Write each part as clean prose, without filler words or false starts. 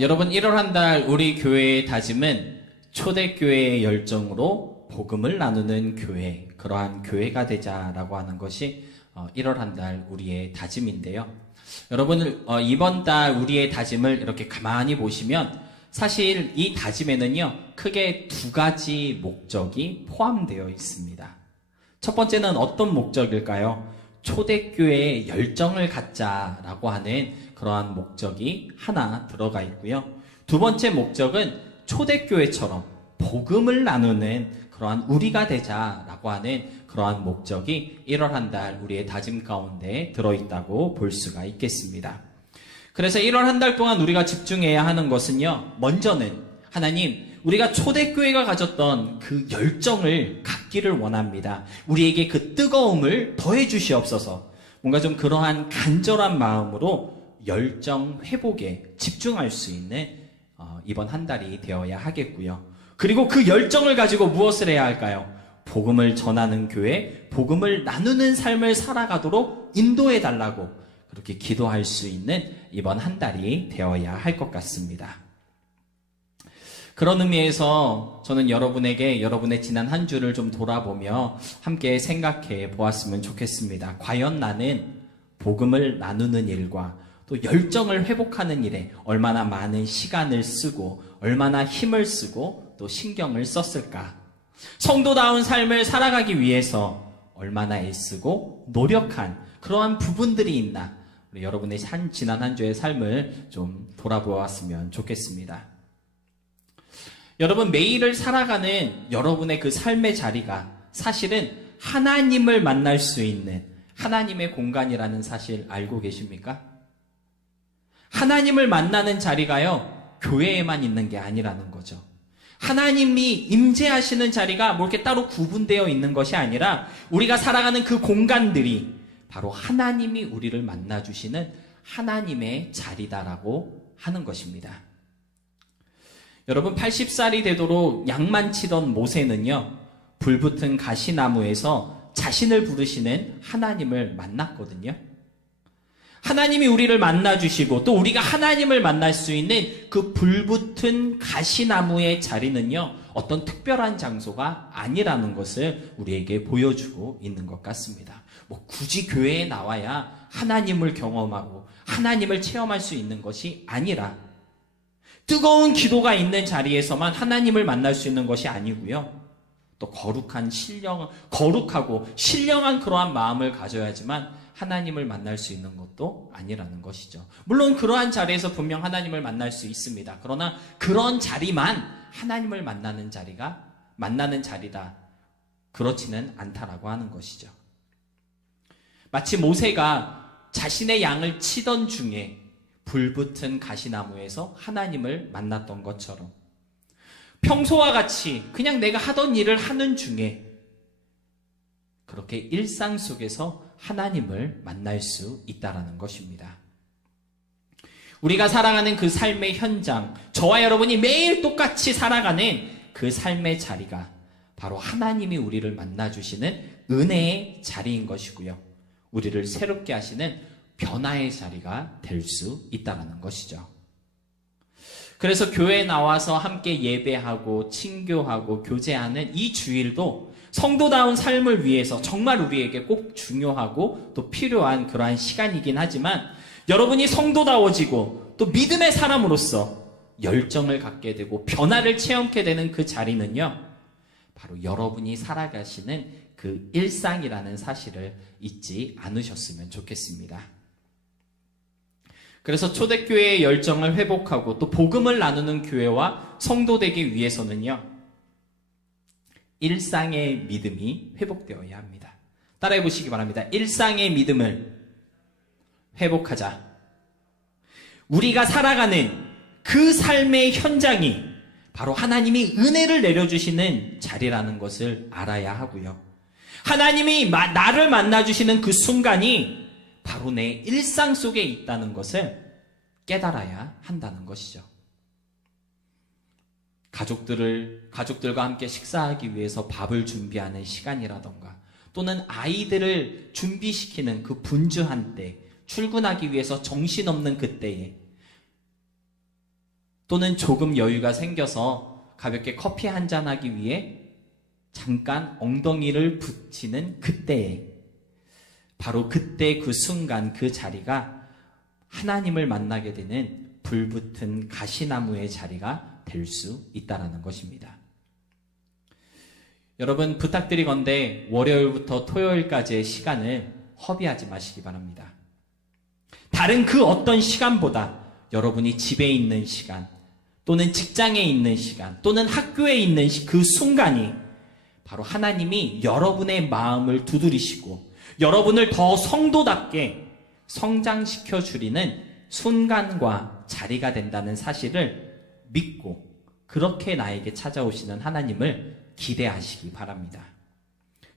여러분 1월 한 달 우리 교회의 다짐은 초대교회의 열정으로 복음을 나누는 교회, 그러한 교회가 되자라고 하는 것이 1월 한 달 우리의 다짐인데요. 여러분 이번 달 우리의 다짐을 이렇게 가만히 보시면 사실 이 다짐에는요 크게 두 가지 목적이 포함되어 있습니다. 첫 번째는 어떤 목적일까요? 초대교회의 열정을 갖자라고 하는 그러한 목적이 하나 들어가 있고요. 두 번째 목적은 초대교회처럼 복음을 나누는 그러한 우리가 되자라고 하는 그러한 목적이 1월 한 달 우리의 다짐 가운데 들어있다고 볼 수가 있겠습니다. 그래서 1월 한 달 동안 우리가 집중해야 하는 것은요, 먼저는 하나님, 우리가 초대교회가 가졌던 그 열정을 갖기를 원합니다. 우리에게 그 뜨거움을 더해 주시옵소서. 뭔가 좀 그러한 간절한 마음으로 열정 회복에 집중할 수 있는 이번 한 달이 되어야 하겠고요. 그리고 그 열정을 가지고 무엇을 해야 할까요? 복음을 전하는 교회, 복음을 나누는 삶을 살아가도록 인도해 달라고 그렇게 기도할 수 있는 이번 한 달이 되어야 할 것 같습니다. 그런 의미에서 저는 여러분에게 여러분의 지난 한 주를 좀 돌아보며 함께 생각해 보았으면 좋겠습니다. 과연 나는 복음을 나누는 일과 또 열정을 회복하는 일에 얼마나 많은 시간을 쓰고 얼마나 힘을 쓰고 또 신경을 썼을까? 성도다운 삶을 살아가기 위해서 얼마나 애쓰고 노력한 그러한 부분들이 있나? 우리 여러분의 지난 한 주의 삶을 좀 돌아보았으면 좋겠습니다. 여러분, 매일을 살아가는 여러분의 그 삶의 자리가 사실은 하나님을 만날 수 있는 하나님의 공간이라는 사실 알고 계십니까? 하나님을 만나는 자리가요, 교회에만 있는 게 아니라는 거죠. 하나님이 임재하시는 자리가 뭐 이렇게 따로 구분되어 있는 것이 아니라 우리가 살아가는 그 공간들이 바로 하나님이 우리를 만나주시는 하나님의 자리다라고 하는 것입니다. 여러분, 80살이 되도록 양만 치던 모세는요, 불붙은 가시나무에서 자신을 부르시는 하나님을 만났거든요. 하나님이 우리를 만나주시고 또 우리가 하나님을 만날 수 있는 그 불붙은 가시나무의 자리는요, 어떤 특별한 장소가 아니라는 것을 우리에게 보여주고 있는 것 같습니다. 뭐 굳이 교회에 나와야 하나님을 경험하고 하나님을 체험할 수 있는 것이 아니라 뜨거운 기도가 있는 자리에서만 하나님을 만날 수 있는 것이 아니고요. 또 거룩하고 신령한 그러한 마음을 가져야지만 하나님을 만날 수 있는 것도 아니라는 것이죠. 물론 그러한 자리에서 분명 하나님을 만날 수 있습니다. 그러나 그런 자리만 하나님을 만나는 자리다. 그렇지는 않다라고 하는 것이죠. 마치 모세가 자신의 양을 치던 중에 불붙은 가시나무에서 하나님을 만났던 것처럼 평소와 같이 그냥 내가 하던 일을 하는 중에 그렇게 일상 속에서 하나님을 만날 수 있다라는 것입니다. 우리가 살아가는 그 삶의 현장, 저와 여러분이 매일 똑같이 살아가는 그 삶의 자리가 바로 하나님이 우리를 만나주시는 은혜의 자리인 것이고요. 우리를 새롭게 하시는 변화의 자리가 될 수 있다는 것이죠. 그래서 교회에 나와서 함께 예배하고 친교하고 교제하는 이 주일도 성도다운 삶을 위해서 정말 우리에게 꼭 중요하고 또 필요한 그러한 시간이긴 하지만 여러분이 성도다워지고 또 믿음의 사람으로서 열정을 갖게 되고 변화를 체험하게 되는 그 자리는요, 바로 여러분이 살아가시는 그 일상이라는 사실을 잊지 않으셨으면 좋겠습니다. 그래서 초대교회의 열정을 회복하고 또 복음을 나누는 교회와 성도 되기 위해서는요, 일상의 믿음이 회복되어야 합니다. 따라해 보시기 바랍니다. 일상의 믿음을 회복하자. 우리가 살아가는 그 삶의 현장이 바로 하나님이 은혜를 내려주시는 자리라는 것을 알아야 하고요. 하나님이 나를 만나주시는 그 순간이 바로 내 일상 속에 있다는 것을 깨달아야 한다는 것이죠. 가족들과 함께 식사하기 위해서 밥을 준비하는 시간이라던가 또는 아이들을 준비시키는 그 분주한 때, 출근하기 위해서 정신없는 그때에 또는 조금 여유가 생겨서 가볍게 커피 한잔 하기 위해 잠깐 엉덩이를 붙이는 그때에, 바로 그때 그 순간 그 자리가 하나님을 만나게 되는 불붙은 가시나무의 자리가 될 수 있다는 것입니다. 여러분, 부탁드리건대 월요일부터 토요일까지의 시간을 허비하지 마시기 바랍니다. 다른 그 어떤 시간보다 여러분이 집에 있는 시간, 또는 직장에 있는 시간, 또는 학교에 있는 그 순간이 바로 하나님이 여러분의 마음을 두드리시고 여러분을 더 성도답게 성장시켜 주리는 순간과 자리가 된다는 사실을 믿고 그렇게 나에게 찾아오시는 하나님을 기대하시기 바랍니다.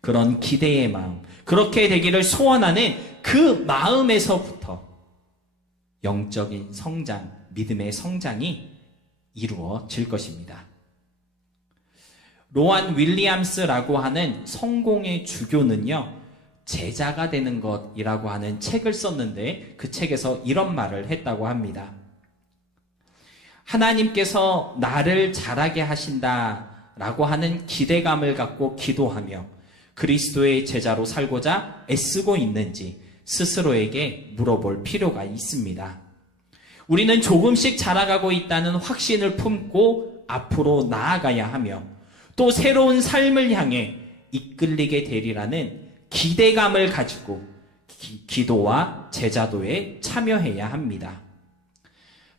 그런 기대의 마음, 그렇게 되기를 소원하는 그 마음에서부터 영적인 성장, 믿음의 성장이 이루어질 것입니다. 로안 윌리엄스라고 하는 성공의 주교는요, 제자가 되는 것이라고 하는 책을 썼는데 그 책에서 이런 말을 했다고 합니다. 하나님께서 나를 자라게 하신다라고 하는 기대감을 갖고 기도하며 그리스도의 제자로 살고자 애쓰고 있는지 스스로에게 물어볼 필요가 있습니다. 우리는 조금씩 자라가고 있다는 확신을 품고 앞으로 나아가야 하며 또 새로운 삶을 향해 이끌리게 되리라는 기대감을 가지고 기도와 제자도에 참여해야 합니다.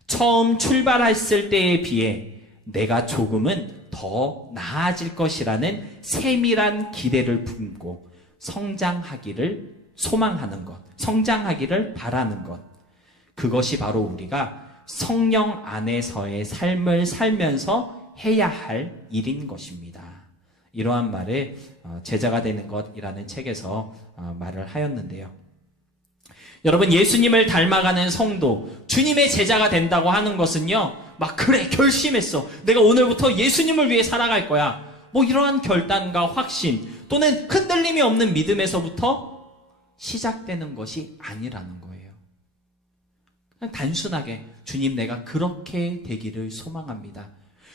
처음 출발했을 때에 비해 내가 조금은 더 나아질 것이라는 세밀한 기대를 품고 성장하기를 소망하는 것, 성장하기를 바라는 것, 그것이 바로 우리가 성령 안에서의 삶을 살면서 해야 할 일인 것입니다. 이러한 말을 제자가 되는 것이라는 책에서 말을 하였는데요. 여러분, 예수님을 닮아가는 성도, 주님의 제자가 된다고 하는 것은요, 막 그래 결심했어, 내가 오늘부터 예수님을 위해 살아갈 거야, 뭐 이러한 결단과 확신 또는 흔들림이 없는 믿음에서부터 시작되는 것이 아니라는 거예요. 그냥 단순하게 주님, 내가 그렇게 되기를 소망합니다,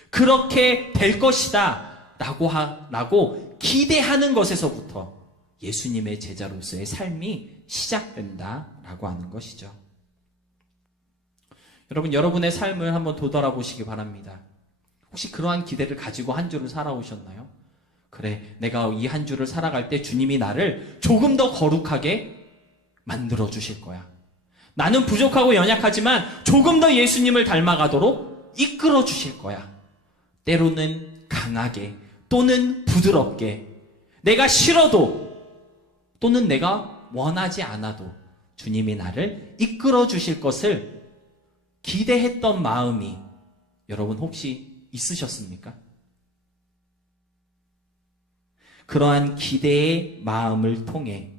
그렇게 될 것이다 라고 기대하는 것에서부터 예수님의 제자로서의 삶이 시작된다라고 하는 것이죠. 여러분, 여러분의 삶을 한번 되돌아보시기 바랍니다. 혹시 그러한 기대를 가지고 한 주를 살아오셨나요? 그래, 내가 이 한 주를 살아갈 때 주님이 나를 조금 더 거룩하게 만들어 주실 거야. 나는 부족하고 연약하지만 조금 더 예수님을 닮아가도록 이끌어 주실 거야. 때로는 강하게 또는 부드럽게, 내가 싫어도 또는 내가 원하지 않아도 주님이 나를 이끌어 주실 것을 기대했던 마음이 여러분 혹시 있으셨습니까? 그러한 기대의 마음을 통해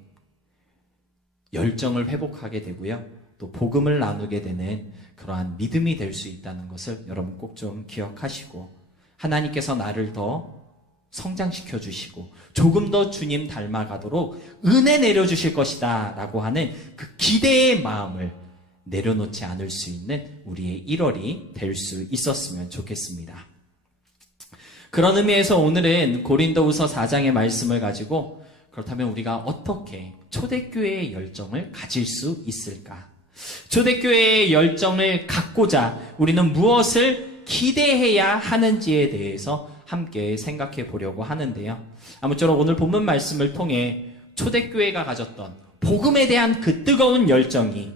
열정을 회복하게 되고요, 또 복음을 나누게 되는 그러한 믿음이 될 수 있다는 것을 여러분 꼭 좀 기억하시고, 하나님께서 나를 더 성장시켜 주시고 조금 더 주님 닮아가도록 은혜 내려주실 것이다 라고 하는 그 기대의 마음을 내려놓지 않을 수 있는 우리의 1월이 될 수 있었으면 좋겠습니다. 그런 의미에서 오늘은 고린도후서 4장의 말씀을 가지고, 그렇다면 우리가 어떻게 초대교회의 열정을 가질 수 있을까? 초대교회의 열정을 갖고자 우리는 무엇을 기대해야 하는지에 대해서 함께 생각해 보려고 하는데요. 아무쪼록 오늘 본문 말씀을 통해 초대교회가 가졌던 복음에 대한 그 뜨거운 열정이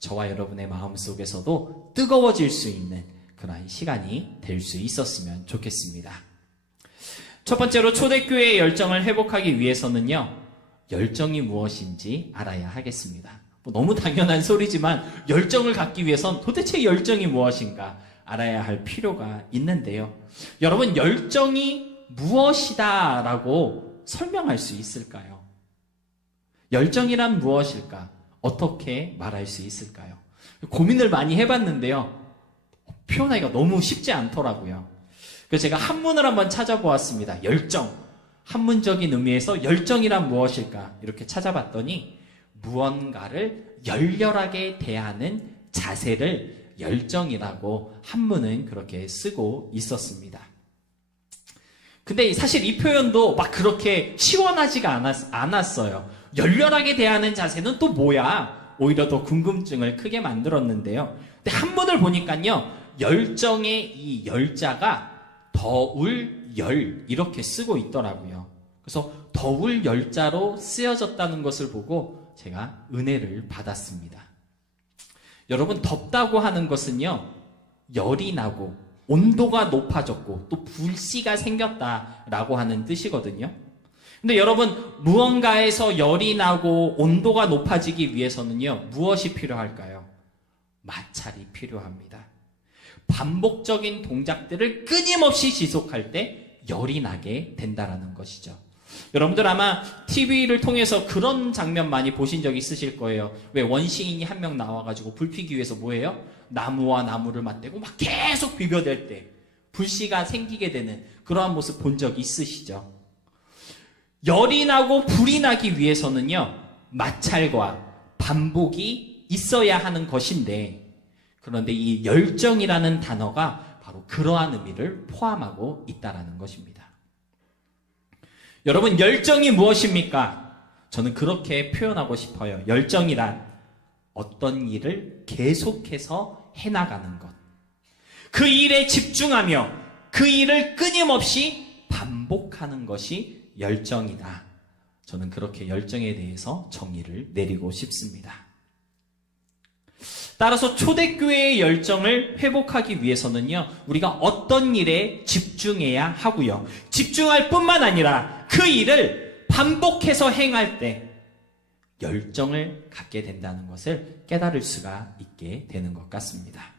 저와 여러분의 마음속에서도 뜨거워질 수 있는 그러한 시간이 될 수 있었으면 좋겠습니다. 첫 번째로 초대교회의 열정을 회복하기 위해서는요, 열정이 무엇인지 알아야 하겠습니다. 너무 당연한 소리지만 열정을 갖기 위해선 도대체 열정이 무엇인가 알아야 할 필요가 있는데요. 여러분, 열정이 무엇이다 라고 설명할 수 있을까요? 열정이란 무엇일까? 어떻게 말할 수 있을까요? 고민을 많이 해봤는데요, 표현하기가 너무 쉽지 않더라고요. 그래서 제가 한문을 한번 찾아보았습니다. 열정, 한문적인 의미에서 열정이란 무엇일까? 이렇게 찾아봤더니 무언가를 열렬하게 대하는 자세를 열정이라고 한문은 그렇게 쓰고 있었습니다. 근데 사실 이 표현도 막 그렇게 시원하지가 않았어요. 열렬하게 대하는 자세는 또 뭐야? 오히려 더 궁금증을 크게 만들었는데요. 근데 한문을 보니까요, 열정의 이 열자가 더울 열 이렇게 쓰고 있더라고요. 그래서 더울 열자로 쓰여졌다는 것을 보고 제가 은혜를 받았습니다. 여러분, 덥다고 하는 것은요, 열이 나고 온도가 높아졌고 또 불씨가 생겼다라고 하는 뜻이거든요. 근데 여러분, 무언가에서 열이 나고 온도가 높아지기 위해서는요, 무엇이 필요할까요? 마찰이 필요합니다. 반복적인 동작들을 끊임없이 지속할 때 열이 나게 된다라는 것이죠. 여러분들 아마 TV를 통해서 그런 장면 많이 보신 적 있으실 거예요. 왜 원시인이 한 명 나와가지고 불 피기 위해서 뭐예요? 나무와 나무를 맞대고 막 계속 비벼댈 때 불씨가 생기게 되는 그러한 모습 본 적 있으시죠? 열이 나고 불이 나기 위해서는요, 마찰과 반복이 있어야 하는 것인데, 그런데 이 열정이라는 단어가 바로 그러한 의미를 포함하고 있다는 것입니다. 여러분, 열정이 무엇입니까? 저는 그렇게 표현하고 싶어요. 열정이란 어떤 일을 계속해서 해나가는 것. 그 일에 집중하며 그 일을 끊임없이 반복하는 것이 열정이다. 저는 그렇게 열정에 대해서 정의를 내리고 싶습니다. 따라서 초대교회의 열정을 회복하기 위해서는요, 우리가 어떤 일에 집중해야 하고요. 집중할 뿐만 아니라 그 일을 반복해서 행할 때 열정을 갖게 된다는 것을 깨달을 수가 있게 되는 것 같습니다.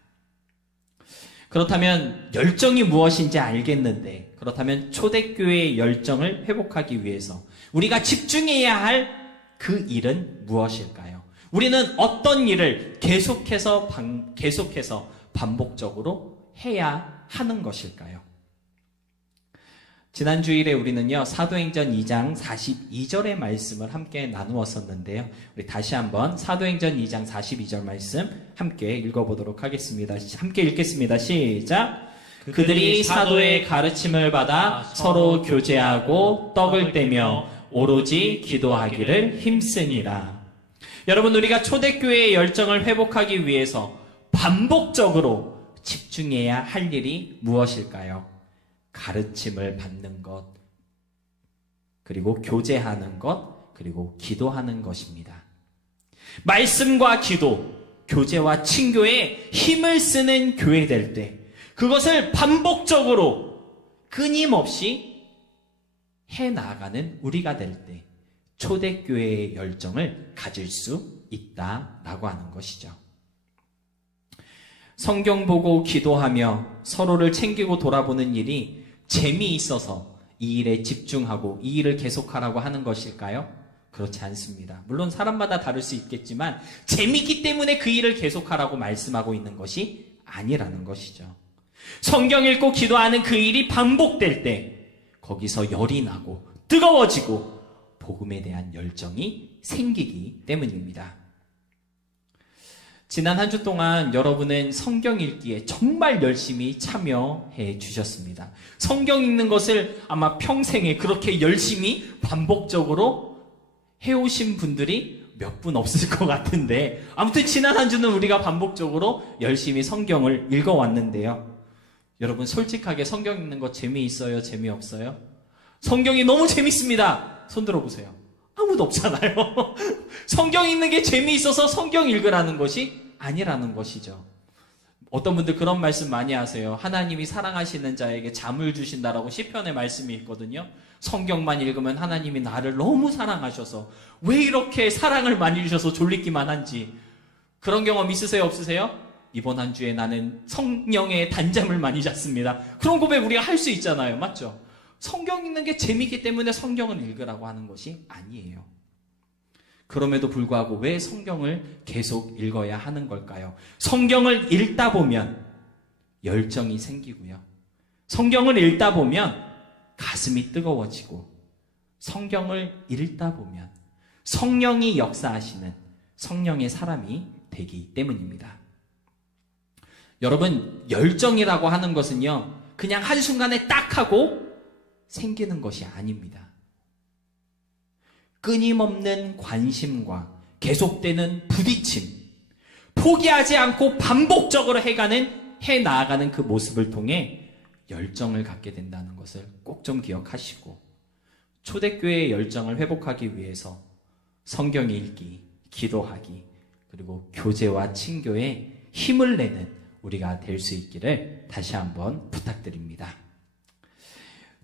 그렇다면 열정이 무엇인지 알겠는데, 그렇다면 초대교회의 열정을 회복하기 위해서 우리가 집중해야 할 그 일은 무엇일까요? 우리는 어떤 일을 계속해서 반복적으로 해야 하는 것일까요? 지난 주일에 우리는요, 사도행전 2장 42절의 말씀을 함께 나누었었는데요. 우리 다시 한번 사도행전 2장 42절 말씀 함께 읽어보도록 하겠습니다. 함께 읽겠습니다. 시작! 그들이 사도의 가르침을 받아 서로 교제하고 떡을 떼며 오로지 기도하기를 힘쓰니라. 여러분, 우리가 초대교회의 열정을 회복하기 위해서 반복적으로 집중해야 할 일이 무엇일까요? 가르침을 받는 것, 그리고 교제하는 것, 그리고 기도하는 것입니다. 말씀과 기도, 교제와 친교에 힘을 쓰는 교회 될 때, 그것을 반복적으로 끊임없이 해나가는 우리가 될 때 초대교회의 열정을 가질 수 있다라고 하는 것이죠. 성경 보고 기도하며 서로를 챙기고 돌아보는 일이 재미있어서 이 일에 집중하고 이 일을 계속하라고 하는 것일까요? 그렇지 않습니다. 물론 사람마다 다를 수 있겠지만 재미있기 때문에 그 일을 계속하라고 말씀하고 있는 것이 아니라는 것이죠. 성경 읽고 기도하는 그 일이 반복될 때 거기서 열이 나고 뜨거워지고 복음에 대한 열정이 생기기 때문입니다. 지난 한 주 동안 여러분은 성경 읽기에 정말 열심히 참여해 주셨습니다. 성경 읽는 것을 아마 평생에 그렇게 열심히 반복적으로 해오신 분들이 몇 분 없을 것 같은데, 아무튼 지난 한 주는 우리가 반복적으로 열심히 성경을 읽어왔는데요. 여러분, 솔직하게 성경 읽는 거 재미있어요? 재미없어요? 성경이 너무 재밌습니다. 손 들어보세요. 아무도 없잖아요. 성경 읽는 게 재미있어서 성경 읽으라는 것이 아니라는 것이죠. 어떤 분들 그런 말씀 많이 하세요. 하나님이 사랑하시는 자에게 잠을 주신다라고 시편의 말씀이 있거든요. 성경만 읽으면 하나님이 나를 너무 사랑하셔서 왜 이렇게 사랑을 많이 주셔서 졸리기만 한지. 그런 경험 있으세요? 없으세요? 이번 한 주에 나는 성령의 단잠을 많이 잤습니다. 그런 고백 우리가 할 수 있잖아요. 맞죠? 성경 읽는 게 재미있기 때문에 성경을 읽으라고 하는 것이 아니에요. 그럼에도 불구하고 왜 성경을 계속 읽어야 하는 걸까요? 성경을 읽다 보면 열정이 생기고요. 성경을 읽다 보면 가슴이 뜨거워지고, 성경을 읽다 보면 성령이 역사하시는 성령의 사람이 되기 때문입니다. 여러분, 열정이라고 하는 것은요, 그냥 한순간에 딱 하고 생기는 것이 아닙니다. 끊임없는 관심과 계속되는 부딪힘, 포기하지 않고 반복적으로 해 나아가는 그 모습을 통해 열정을 갖게 된다는 것을 꼭 좀 기억하시고, 초대교회의 열정을 회복하기 위해서 성경 읽기, 기도하기, 그리고 교제와 친교에 힘을 내는 우리가 될 수 있기를 다시 한번 부탁드립니다.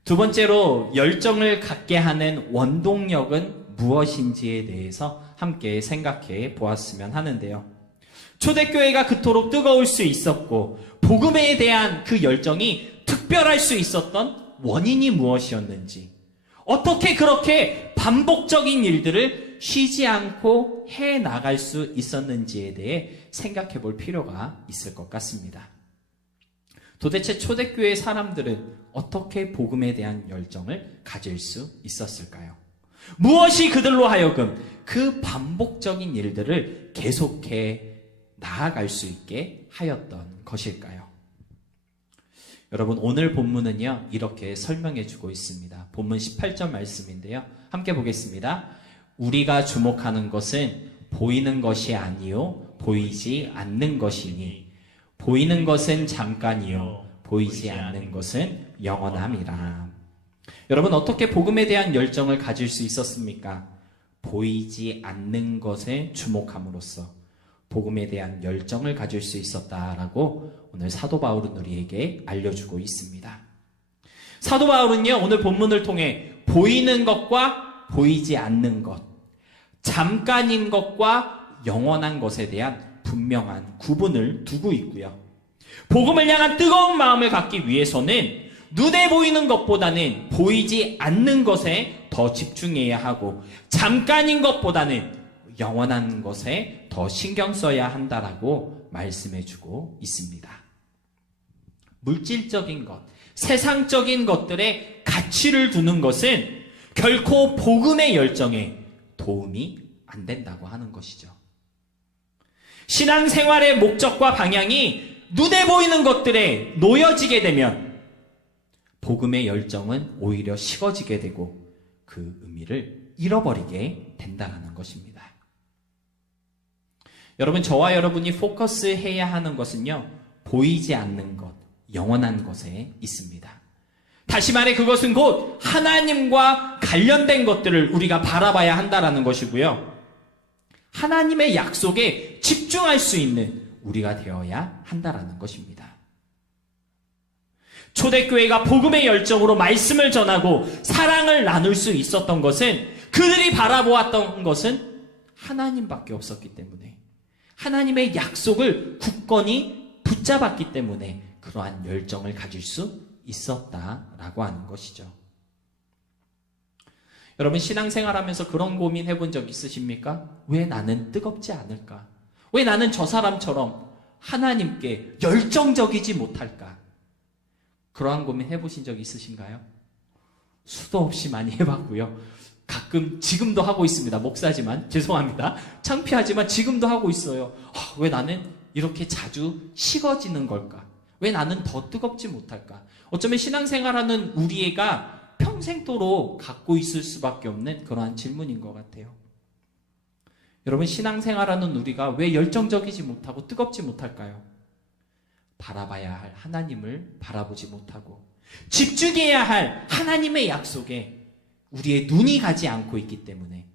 두 번째로 열정을 갖게 하는 원동력은 무엇인지에 대해서 함께 생각해 보았으면 하는데요. 초대교회가 그토록 뜨거울 수 있었고 복음에 대한 그 열정이 특별할 수 있었던 원인이 무엇이었는지, 어떻게 그렇게 반복적인 일들을 쉬지 않고 해 나갈 수 있었는지에 대해 생각해 볼 필요가 있을 것 같습니다. 도대체 초대교회 사람들은 어떻게 복음에 대한 열정을 가질 수 있었을까요? 무엇이 그들로 하여금 그 반복적인 일들을 계속해 나아갈 수 있게 하였던 것일까요? 여러분, 오늘 본문은요, 이렇게 설명해 주고 있습니다. 본문 18절 말씀인데요. 함께 보겠습니다. 우리가 주목하는 것은 보이는 것이 아니요 보이지 않는 것이니, 보이는 것은 잠깐이요 보이지 않는 것은 영원함이라. 여러분, 어떻게 복음에 대한 열정을 가질 수 있었습니까? 보이지 않는 것에 주목함으로써 복음에 대한 열정을 가질 수 있었다라고 오늘 사도 바울은 우리에게 알려주고 있습니다. 사도 바울은요, 오늘 본문을 통해 보이는 것과 보이지 않는 것, 잠깐인 것과 영원한 것에 대한 분명한 구분을 두고 있고요. 복음을 향한 뜨거운 마음을 갖기 위해서는 눈에 보이는 것보다는 보이지 않는 것에 더 집중해야 하고, 잠깐인 것보다는 영원한 것에 더 신경 써야 한다라고 말씀해주고 있습니다. 물질적인 것, 세상적인 것들에 가치를 두는 것은 결코 복음의 열정에 도움이 안 된다고 하는 것이죠. 신앙생활의 목적과 방향이 눈에 보이는 것들에 놓여지게 되면 복음의 열정은 오히려 식어지게 되고 그 의미를 잃어버리게 된다는 것입니다. 여러분, 저와 여러분이 포커스해야 하는 것은요, 보이지 않는 것, 영원한 것에 있습니다. 다시 말해 그것은 곧 하나님과 관련된 것들을 우리가 바라봐야 한다는 것이고요. 하나님의 약속에 집중할 수 있는 우리가 되어야 한다는 것입니다. 초대교회가 복음의 열정으로 말씀을 전하고 사랑을 나눌 수 있었던 것은, 그들이 바라보았던 것은 하나님밖에 없었기 때문에, 하나님의 약속을 굳건히 붙잡았기 때문에 그러한 열정을 가질 수 있었다라고 하는 것이죠. 여러분, 신앙생활하면서 그런 고민 해본 적 있으십니까? 왜 나는 뜨겁지 않을까? 왜 나는 저 사람처럼 하나님께 열정적이지 못할까? 그러한 고민 해보신 적 있으신가요? 수도 없이 많이 해봤고요. 가끔 지금도 하고 있습니다. 목사지만 죄송합니다. 창피하지만 지금도 하고 있어요. 왜 나는 이렇게 자주 식어지는 걸까? 왜 나는 더 뜨겁지 못할까? 어쩌면 신앙생활하는 우리가 평생도록 갖고 있을 수밖에 없는 그러한 질문인 것 같아요. 여러분, 신앙생활하는 우리가 왜 열정적이지 못하고 뜨겁지 못할까요? 바라봐야 할 하나님을 바라보지 못하고 집중해야 할 하나님의 약속에 우리의 눈이 가지 않고 있기 때문에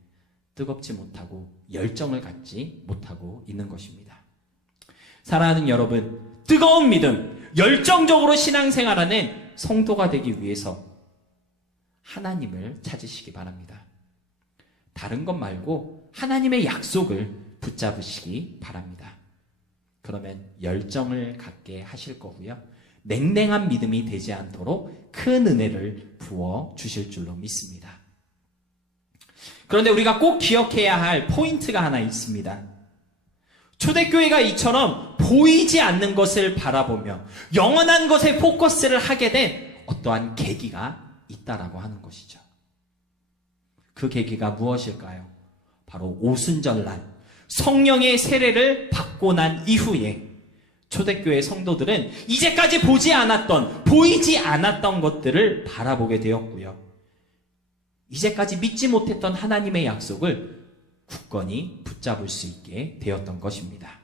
뜨겁지 못하고 열정을 갖지 못하고 있는 것입니다. 사랑하는 여러분, 뜨거운 믿음, 열정적으로 신앙생활하는 성도가 되기 위해서 하나님을 찾으시기 바랍니다. 다른 것 말고 하나님의 약속을 붙잡으시기 바랍니다. 그러면 열정을 갖게 하실 거고요. 냉랭한 믿음이 되지 않도록 큰 은혜를 부어 주실 줄로 믿습니다. 그런데 우리가 꼭 기억해야 할 포인트가 하나 있습니다. 초대교회가 이처럼 보이지 않는 것을 바라보며 영원한 것에 포커스를 하게 된 어떠한 계기가 있다라고 하는 것이죠. 그 계기가 무엇일까요? 바로 오순절날 성령의 세례를 받고 난 이후에 초대교회 성도들은 이제까지 보이지 않았던 것들을 바라보게 되었고요. 이제까지 믿지 못했던 하나님의 약속을 굳건히 붙잡을 수 있게 되었던 것입니다.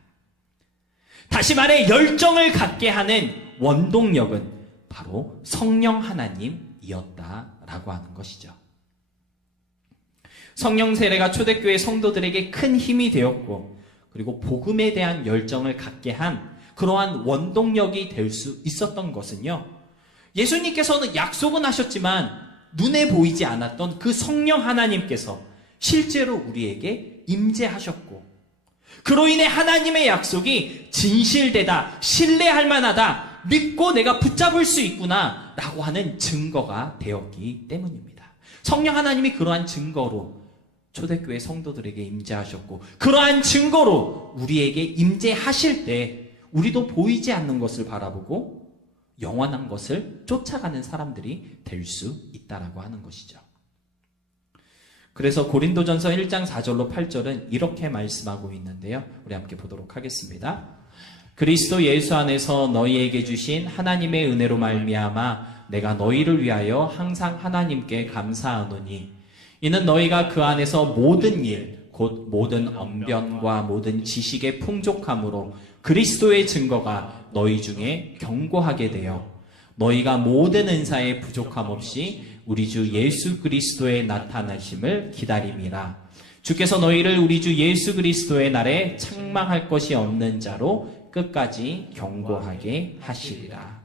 다시 말해 열정을 갖게 하는 원동력은 바로 성령 하나님이었다라고 하는 것이죠. 성령 세례가 초대교회 성도들에게 큰 힘이 되었고, 그리고 복음에 대한 열정을 갖게 한 그러한 원동력이 될 수 있었던 것은요, 예수님께서는 약속은 하셨지만 눈에 보이지 않았던 그 성령 하나님께서 실제로 우리에게 임재하셨고, 그로 인해 하나님의 약속이 진실되다, 신뢰할 만하다, 믿고 내가 붙잡을 수 있구나 라고 하는 증거가 되었기 때문입니다. 성령 하나님이 그러한 증거로 초대교회 성도들에게 임재하셨고, 그러한 증거로 우리에게 임재하실 때 우리도 보이지 않는 것을 바라보고 영원한 것을 쫓아가는 사람들이 될 수 있다라고 하는 것이죠. 그래서 고린도전서 1장 4절로 8절은 이렇게 말씀하고 있는데요. 우리 함께 보도록 하겠습니다. 그리스도 예수 안에서 너희에게 주신 하나님의 은혜로 말미암아 내가 너희를 위하여 항상 하나님께 감사하노니, 이는 너희가 그 안에서 모든 일, 곧 모든 언변과 모든 지식의 풍족함으로 그리스도의 증거가 너희 중에 견고하게 되어 너희가 모든 은사에 부족함 없이 우리 주 예수 그리스도의 나타나심을 기다림이라. 주께서 너희를 우리 주 예수 그리스도의 날에 책망할 것이 없는 자로 끝까지 견고하게 하시리라.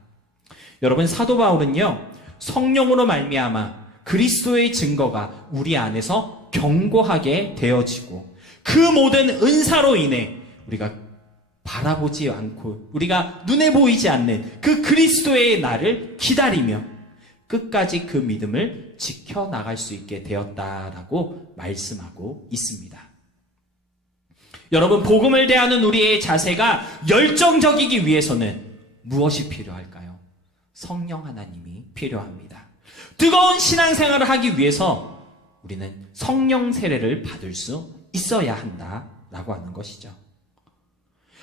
여러분, 사도 바울은요, 성령으로 말미암아 그리스도의 증거가 우리 안에서 견고하게 되어지고, 그 모든 은사로 인해 우리가 바라보지 않고 우리가 눈에 보이지 않는 그 그리스도의 날을 기다리며 끝까지 그 믿음을 지켜나갈 수 있게 되었다라고 말씀하고 있습니다. 여러분, 복음을 대하는 우리의 자세가 열정적이기 위해서는 무엇이 필요할까요? 성령 하나님이 필요합니다. 뜨거운 신앙생활을 하기 위해서 우리는 성령 세례를 받을 수 있어야 한다라고 하는 것이죠.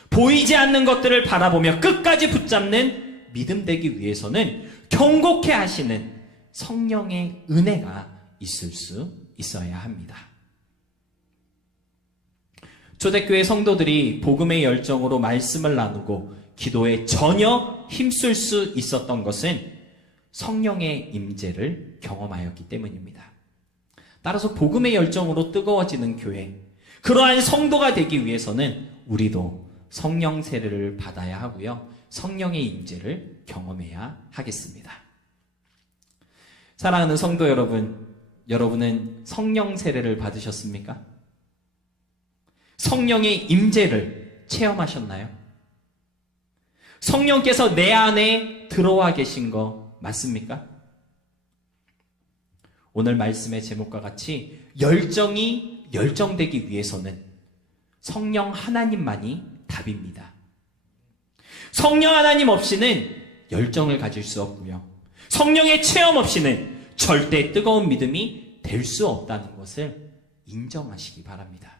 보이지 않는 것들을 바라보며 끝까지 붙잡는 믿음 되기 위해서는 견고케 하시는 성령의 은혜가 있을 수 있어야 합니다. 초대교회 성도들이 복음의 열정으로 말씀을 나누고 기도에 전혀 힘쓸 수 있었던 것은 성령의 임재를 경험하였기 때문입니다. 따라서 복음의 열정으로 뜨거워지는 교회, 그러한 성도가 되기 위해서는 우리도 성령 세례를 받아야 하고요, 성령의 임재를 경험해야 하겠습니다. 사랑하는 성도 여러분, 여러분은 성령 세례를 받으셨습니까? 성령의 임재를 체험하셨나요? 성령께서 내 안에 들어와 계신 거 맞습니까? 오늘 말씀의 제목과 같이 열정이 열정되기 위해서는 성령 하나님만이 답입니다. 성령 하나님 없이는 열정을 가질 수 없고요, 성령의 체험 없이는 절대 뜨거운 믿음이 될 수 없다는 것을 인정하시기 바랍니다.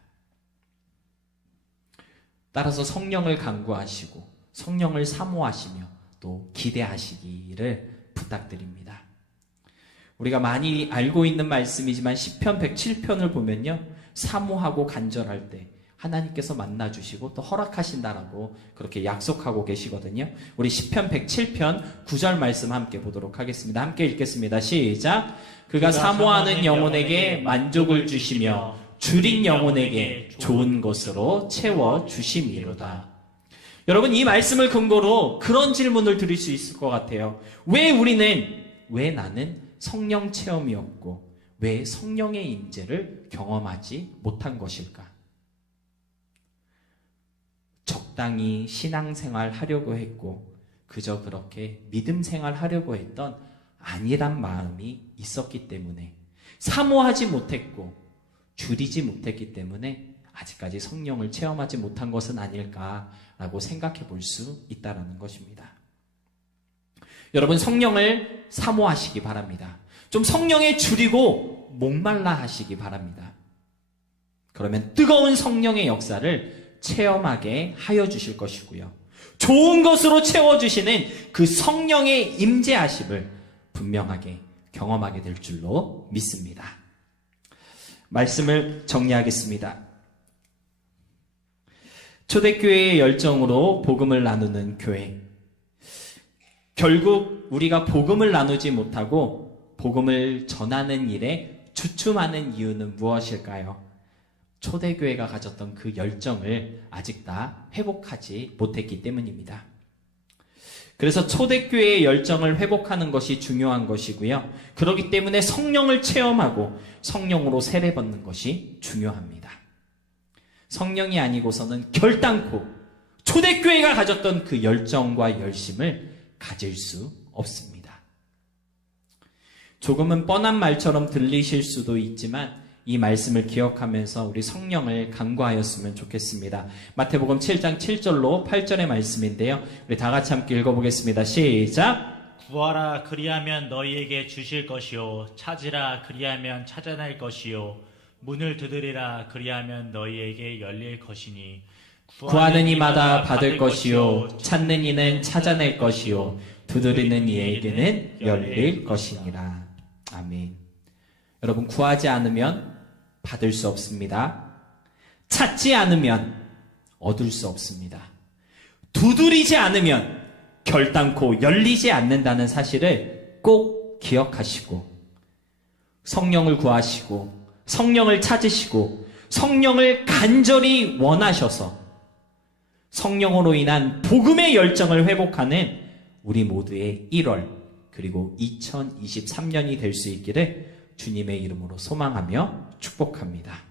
따라서 성령을 간구하시고 성령을 사모하시며 또 기대하시기를 부탁드립니다. 우리가 많이 알고 있는 말씀이지만 시편 107편을 보면요, 사모하고 간절할 때 하나님께서 만나주시고 또 허락하신다라고 그렇게 약속하고 계시거든요. 우리 시편 107편 9절 말씀 함께 보도록 하겠습니다. 함께 읽겠습니다. 시작. 그가 사모하는 영혼에게 만족을 주시며 줄인 영혼에게 좋은 것으로 채워주심이로다. 여러분, 이 말씀을 근거로 그런 질문을 드릴 수 있을 것 같아요. 왜 나는 성령 체험이 없고 왜 성령의 임재를 경험하지 못한 것일까? 적당히 신앙생활 하려고 했고 그저 그렇게 믿음 생활 하려고 했던 아니란 마음이 있었기 때문에, 사모하지 못했고 줄이지 못했기 때문에 아직까지 성령을 체험하지 못한 것은 아닐까라고 생각해 볼 수 있다는 것입니다. 여러분, 성령을 사모하시기 바랍니다. 좀 성령에 줄이고 목말라 하시기 바랍니다. 그러면 뜨거운 성령의 역사를 체험하게 하여 주실 것이고요, 좋은 것으로 채워주시는 그 성령의 임재하심을 분명하게 경험하게 될 줄로 믿습니다. 말씀을 정리하겠습니다. 초대교회의 열정으로 복음을 나누는 교회. 결국 우리가 복음을 나누지 못하고 복음을 전하는 일에 주춤하는 이유는 무엇일까요? 초대교회가 가졌던 그 열정을 아직 다 회복하지 못했기 때문입니다. 그래서 초대교회의 열정을 회복하는 것이 중요한 것이고요. 그렇기 때문에 성령을 체험하고 성령으로 세례받는 것이 중요합니다. 성령이 아니고서는 결단코 초대교회가 가졌던 그 열정과 열심을 가질 수 없습니다. 조금은 뻔한 말처럼 들리실 수도 있지만 이 말씀을 기억하면서 우리 성령을 간구하였으면 좋겠습니다. 마태복음 7장 7절로 8절의 말씀인데요. 우리 다 같이 함께 읽어보겠습니다. 시작! 구하라 그리하면 너희에게 주실 것이요 찾으라 그리하면 찾아낼 것이요 문을 두드리라 그리하면 너희에게 열릴 것이니 구하는 이마다 받을 것이요 찾는 이는 찾아낼 것이요 두드리는 이에게는 열릴 것이니라. 아멘. 여러분, 구하지 않으면 받을 수 없습니다. 찾지 않으면 얻을 수 없습니다. 두드리지 않으면 결단코 열리지 않는다는 사실을 꼭 기억하시고 성령을 구하시고 성령을 찾으시고 성령을 간절히 원하셔서 성령으로 인한 복음의 열정을 회복하는 우리 모두의 1월 그리고 2023년이 될 수 있기를 주님의 이름으로 소망하며 축복합니다.